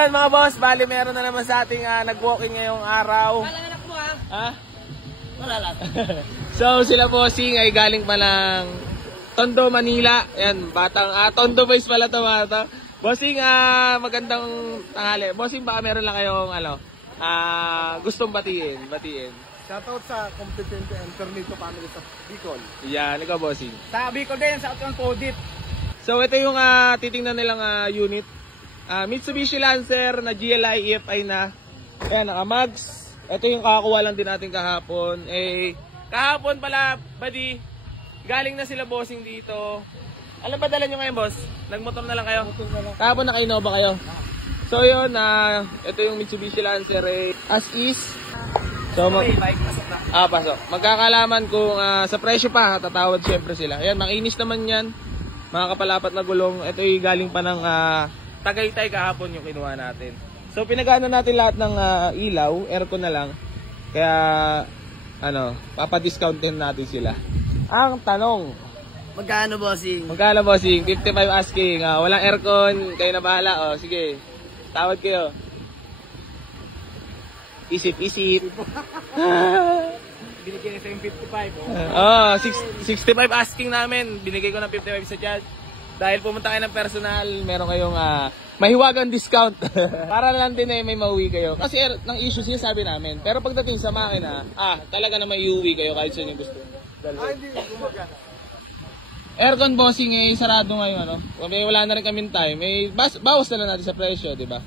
Yan mga boss, bali meron na naman sa ating nag-walking ngayong araw. Walang anak mo ha? Ha? Wala lang. So sila bossing ay galing pa ng Tondo, Manila. Yan, batang Tondo boys pala to bata. Bossing, magandang tanghali. Bossing, baka meron lang kayong gustong batiin. Shoutout sa kompetente and Ternito family sa Bicol. Yan, ikaw bossing. Sa Bicol din, sa Atong Podit. So ito yung titingnan nilang unit. Mitsubishi Lancer na GLI EFI na. Ayan, naka-mags. Ito yung kakakuha lang din natin kahapon. Kahapon pala, buddy, galing na sila bossing dito. Alam ba dala nyo ngayon, boss? Nagmotor na lang kayo? Kahapon naka-Innova kayo. So yun, ito yung Mitsubishi Lancer as is. So, pasok. Magkakalaman kung sa presyo pa, tatawad syempre sila. Ayan, makinis naman yan. Mga kapalapat na gulong. Ito yung galing pa ng Tagaytay kahapon yung kinuha natin. So pinagana natin lahat ng ilaw, aircon na lang. Kaya papa-discount din natin sila. Ang tanong, Magkano bossing? 55 asking. Walang aircon, kayo na bahala. Sige. Tawad kayo. Isip. Binigyan niya sa yung 55. 65 asking namin. Binigay ko ng 55 sa charge. Dahil pumunta kayo ng personal, meron kayong mahiwagang discount. Para lang din may mauwi kayo. Kasi ng issue siya sabi namin. Pero pagdating sa makina, talaga na may iuwi kayo kahit saan yung gusto. Hindi gumagana. Aircon bossing sarado ngayon. Wala na rin kaming time. Bawas na lang natin sa presyo, di ba?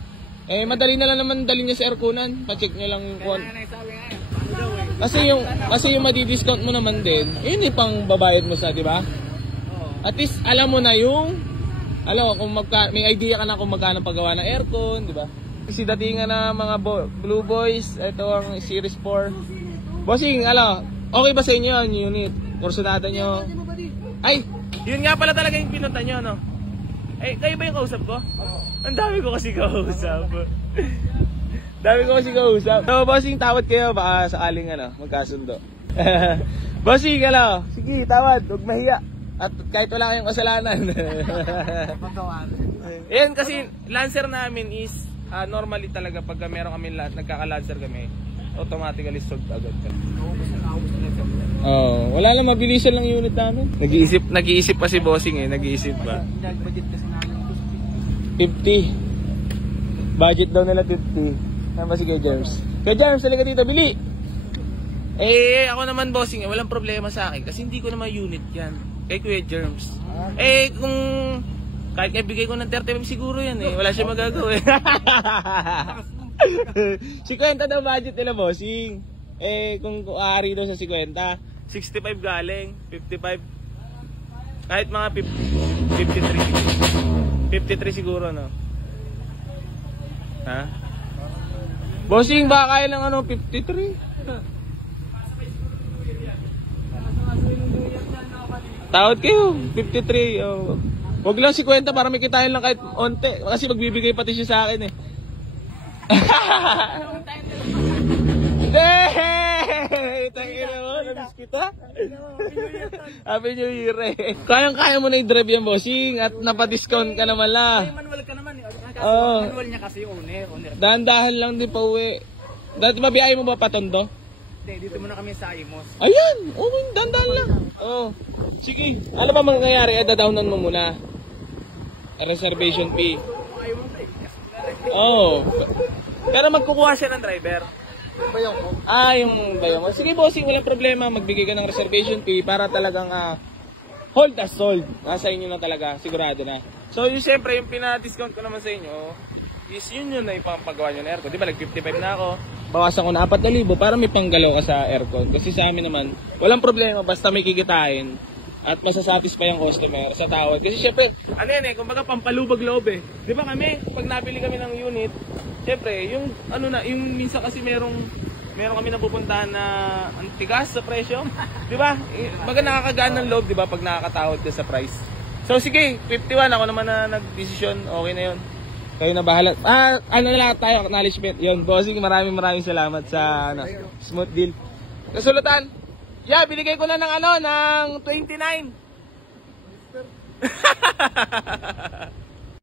Madali na lang naman dalhin niya sa airconan. Pa-check nyo lang kung kasi yung madi-discount mo naman din, yun pang babayad mo sa, di ba? At least alam mo na kung may idea ka na kung magkano paggawa ng aircon, di ba? Kasi datingan na mga Blue Boys, ito ang Series 4. Bossing, okay ba sa inyo ang unit? Kursunada nyo? Ay, yun nga pala talaga yung pinunta nyo, no? Kayo ba yung kausap ko? Ang dami ko kasi kausap. So, bossing, tawad kayo, baka sakaling magkasundo. Bossing, sige, tawad, huwag mahiya. At kahit wala kayong kasalanan. Yan kasi Lancer namin is normally talaga pag meron kami lahat, nagkaka-Lancer kami, automatically sold agad. Wala lang, mabilisan lang unit namin. Nag-iisip pa si bossing nag-iisip pa. Budget kasi namin 50. Budget daw nila 50. Tama si Kuya Germs. Kuya Germs, halika dito, bili! Ako naman bossing, walang problema sa akin kasi hindi ko naman unit yan. Kay Kuya Germs. Kung kahit ibigay ko ng 35 siguro yan wala siya magagawa. 50 daw budget nila bossing. Kung aari daw sa 50, 65 galing, 55. Kahit mga 53 siguro, no? Ha? Bossing, baka kaya lang 53? Tawad kayo, 53. Huwag lang 50 para may kitain lang kahit onte. Kasi magbibigay pati siya sa akin Tangina mo, nabis kita. Happy New Year Kayang-kaya mo na i-drive yan, bossing. At napadiscount ka naman lang. Manual ka naman manual niya kasi owner. Dahan-dahan lang din pa uwi. Dati mabiyahe mo ba Patondo? Hindi, dito muna kami sa Imos. Ayan, dahan-dahan lang. Sige, ano ba mangyayari? Dadawnan mo muna. Reservation fee. Pero magkukuha siya ng driver. Bayong ko. Yung bayong mo. Sige bossing, walang problema. Magbigay ka ng reservation fee para talagang hold as sold. Nasa inyo na talaga, sigurado na. So yung siyempre, yung pina-discount ko naman sa inyo is yun na yung pangpagawa nyo ng aircon. Di ba, nag-55 na ako. Bawasan ko na 4,000 para may panggalaw ka sa aircon. Kasi sa amin naman, walang problema basta may kikitain at masasatisfy ang customer sa tawad. Kasi syempre, kumbaga pampalubag loob Di ba kami, pag nabili kami ng unit, syempre, yung minsan kasi merong kami napupuntahan na ang tigas sa presyo. Di ba? Baga nakakagaan ng loob, di ba, pag nakakatawad ka sa price. So sige, 51 ako naman na nag-decision, okay na yun. Kayo na bahala. Na lang tayo, acknowledgement. Yun, bossing, maraming salamat sa smooth deal. Kasulatan, binigay ko na ng ng 29.